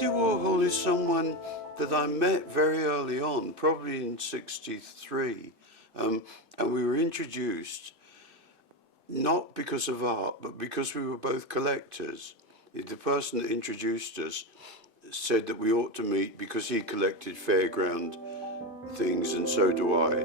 Andy Warhol is someone that I met very early on, probably in '63, and we were introduced not because of art, but because we were both collectors. The person that introduced us said that we ought to meet because he collected fairground things, and so do I.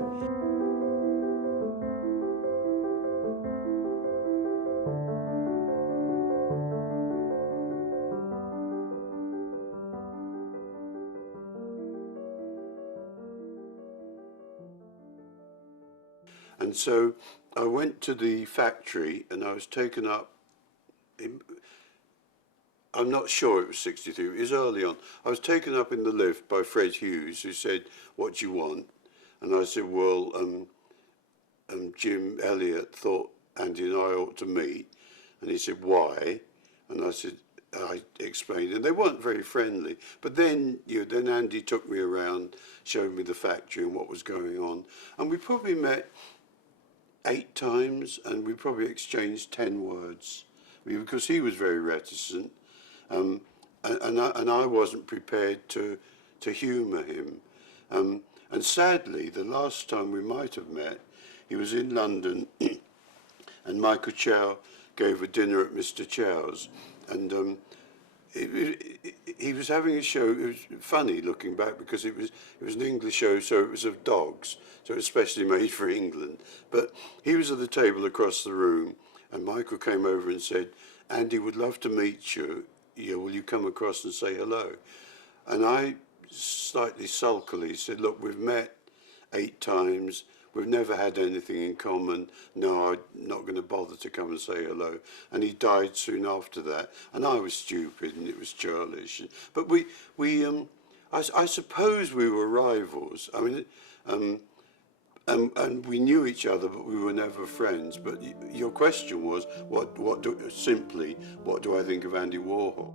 And so I went to the factory and I was taken up, I'm not sure it was '63, it was early on. I was taken up in the lift by Fred Hughes, who said, "What do you want?" And I said, well, Jim Elliott thought Andy and I ought to meet. And he said, "Why?" And I explained, and they weren't very friendly. But then, then Andy took me around, showed me the factory and what was going on. And we probably met 8 times, and we probably exchanged 10 words, because he was very reticent, and I wasn't prepared to humour him. And sadly, the last time we might have met, he was in London, and Michael Chow gave a dinner at Mr. Chow's, and he was having a show. It was funny looking back because it was an English show, so it was of dogs, so it was specially made for England. But he was at the table across the room, and Michael came over and said, "Andy would love to meet you. Will you come across and say hello?" And I slightly sulkily said, "Look, we've met 8 times. We've never had anything in common. No, I'm not going to bother to come and say hello." And he died soon after that. And I was stupid and it was churlish. But I suppose we were rivals. I mean, and we knew each other, but we were never friends. But your question was, what do I think of Andy Warhol?